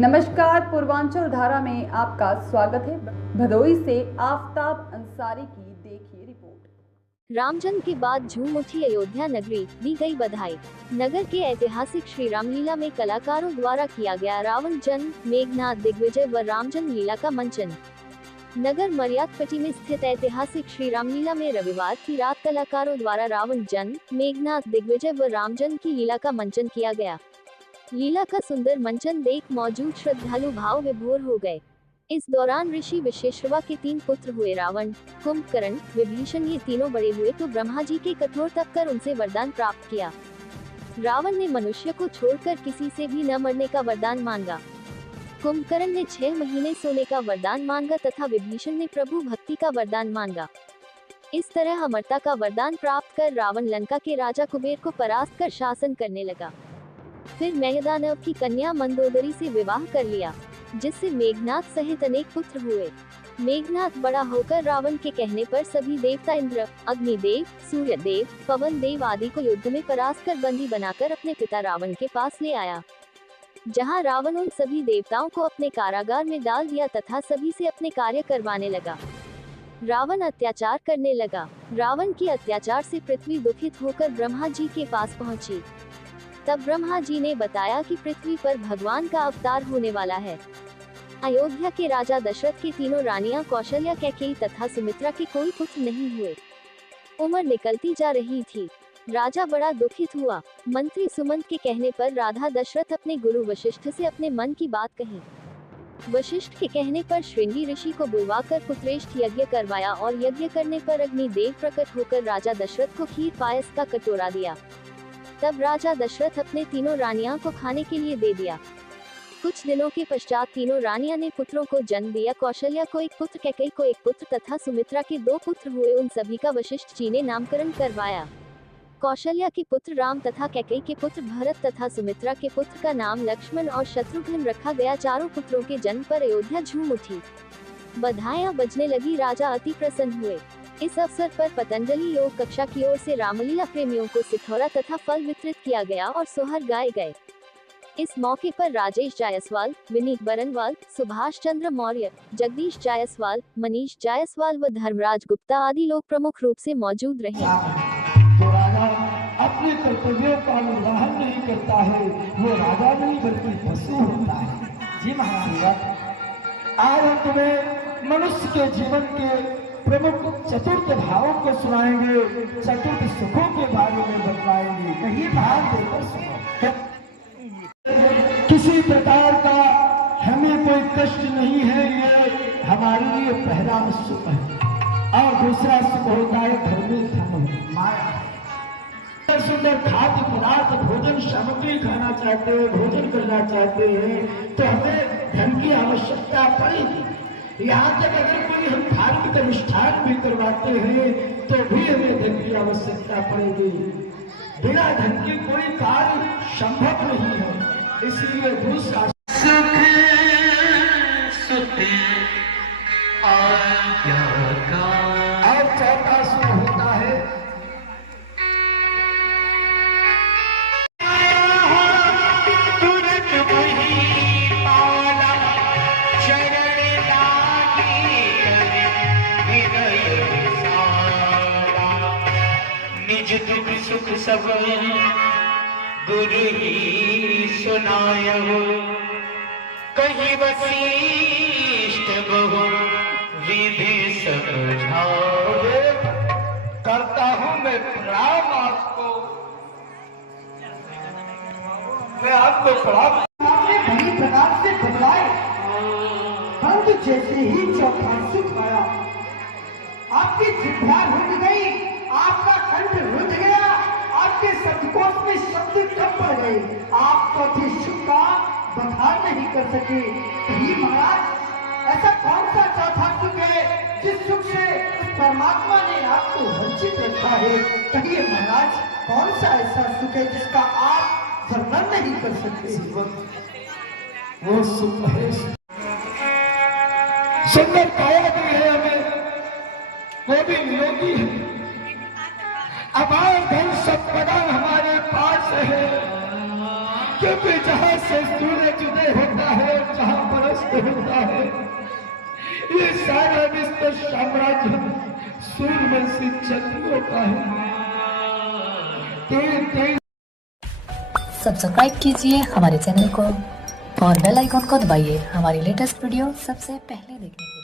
नमस्कार, पूर्वांचल धारा में आपका स्वागत है। भदोई से आफताब अंसारी की देखिए रिपोर्ट। रामजन्म के बाद झूम उठी अयोध्या नगरी, दी गई बधाई। नगर के ऐतिहासिक श्री रामलीला में कलाकारों द्वारा किया गया रावण जन्म, मेघनाथ दिग्विजय व रामजन्म लीला का मंचन। नगर मर्यादपट्टी में स्थित ऐतिहासिक श्री रामलीला में रविवार की रात कलाकारों द्वारा रावण जन्म, मेघनाथ दिग्विजय व रामजन्म की लीला का मंचन किया गया। लीला का सुंदर मंचन देख मौजूद श्रद्धालु भाव विभोर हो गए। इस दौरान ऋषि विशेश्रवा के 3 पुत्र हुए रावण, कुंभकर्ण, विभीषण। ये तीनों बड़े हुए तो ब्रह्मा जी के कठोर तप कर उनसे वरदान प्राप्त किया। रावण ने मनुष्य को छोड़कर किसी से भी न मरने का वरदान मांगा। कुंभकर्ण ने 6 महीने सोने का वरदान मांगा तथा विभीषण ने प्रभु भक्ति का वरदान मांगा। इस तरह अमरता का वरदान प्राप्त कर रावण लंका के राजा कुबेर को परास्त कर शासन करने लगा। फिर मेघदानव की कन्या मंदोदरी से विवाह कर लिया, जिससे मेघनाथ सहित अनेक पुत्र हुए। मेघनाथ बड़ा होकर रावण के कहने पर सभी देवता इंद्र, अग्निदेव, सूर्यदेव, पवन देव आदि को युद्ध में परास्त कर बंदी बनाकर अपने पिता रावण के पास ले आया, जहां रावण उन सभी देवताओं को अपने कारागार में डाल दिया तथा सभी से अपने कार्य करवाने लगा। रावण अत्याचार करने लगा। रावण के अत्याचार से पृथ्वी दुखित होकर ब्रह्मा जी के पास पहुंची। तब ब्रह्मा जी ने बताया कि पृथ्वी पर भगवान का अवतार होने वाला है। अयोध्या के राजा दशरथ की तीनों रानियां कौशल्या, कैकेयी तथा सुमित्रा के कोई पुत्र नहीं हुए। उम्र निकलती जा रही थी। राजा बड़ा दुखित हुआ। मंत्री सुमंत के कहने पर राधा दशरथ अपने गुरु वशिष्ठ से अपने मन की बात कही। वशिष्ठ के कहने पर श्रृंगी ऋषि को बुलवाकर पुत्रेष्ठ यज्ञ करवाया और यज्ञ करने पर अग्निदेव प्रकट होकर राजा दशरथ को खीर पायस का कटोरा दिया। तब राजा दशरथ अपने तीनों रानियां को खाने के लिए दे दिया। कुछ दिनों के पश्चात तीनों रानियां ने पुत्रों को जन्म दिया। कौशल्या को एक पुत्र, कैकेयी को एक पुत्र तथा सुमित्रा के 2 पुत्र हुए। उन सभी का वशिष्ठ जी ने नामकरण करवाया। कौशल्या के पुत्र राम तथा कैकेयी के पुत्र भरत तथा सुमित्रा के पुत्र का नाम लक्ष्मण और शत्रुघ्न रखा गया। चारों पुत्रों के जन्म पर अयोध्या झूम उठी, बधाइयां बजने लगी। राजा अति प्रसन्न हुए। इस अवसर पर पतंजलि योग कक्षा की ओर से रामलीला प्रेमियों को सिथौरा तथा फल वितरित किया गया और सोहर गाए गए। इस मौके पर राजेश जायसवाल, विनीत बरनवाल, सुभाष चंद्र मौर्य, जगदीश जायसवाल, मनीष जायसवाल व धर्मराज गुप्ता आदि लोग प्रमुख रूप से मौजूद रहे। जो राजा अपने कर्तव्यों का निर्वहन नहीं करता है, वो राजा नहीं बल्कि पशु होता है। जी महाराज, आज हम तुम्हें मनुष्य के जीवन के प्रमुख चतुर्थ भावों को सुनाएंगे, चतुर्थ सुखों के बारे में बतलाएंगे। कहीं भाव देकर सुनो। किसी प्रकार का हमें कोई कष्ट नहीं है, ये हमारे लिए पहला सुख है। और दूसरा सुख होता है घर में धन, माया। सुंदर खाद्य पदार्थ, भोजन सामग्री खाना चाहते हैं, भोजन करना चाहते हैं तो हमें धन की आवश्यकता पड़ेगी। यहाँ तक अगर कोई हम धार्मिक अनुष्ठान भी करवाते हैं तो भी हमें धन की आवश्यकता पड़ेगी। बिना धन के कोई कार्य संभव नहीं है। इसलिए दूसरा सुख और चौथा सुख होता है दुख सुख सब गुरु ही सुनायो, कहीं वशिष्ठ बहु विधि समझाओ। करता हूँ मैं प्रणाम आपको, मैं आपको प्रणाम। आपने बड़ी प्रकार से बदलाए, परंतु जैसे ही चौथा सुख आया, आपकी जिह्वा रुक गई, आपका कंठ रुक गया, आपके शब्दकोश में शब्द कम पड़ गए, आप चौथे सुख का बखान नहीं कर सके। कहिए महाराज, ऐसा कौन सा चौथा सुख है जिस सुख से उस परमात्मा ने आपको वंचित रखा है? कहिए महाराज, कौन सा ऐसा सुख है जिसका आप वर्णन नहीं कर सकते? वो सुख है सुंदर काया दी है हमें, वो भी निरोगी है। अपार धन संपदा हमारे पास है, क्योंकि जहाँ से सूरज उदय होता है होता है। ये सारा विश्व साम्राज्य सूर्यवंशी क्षत्रियों का है। सब्सक्राइब कीजिए हमारे चैनल को और बेल आइकॉन को दबाइए हमारी लेटेस्ट वीडियो सबसे पहले देखने के लिए।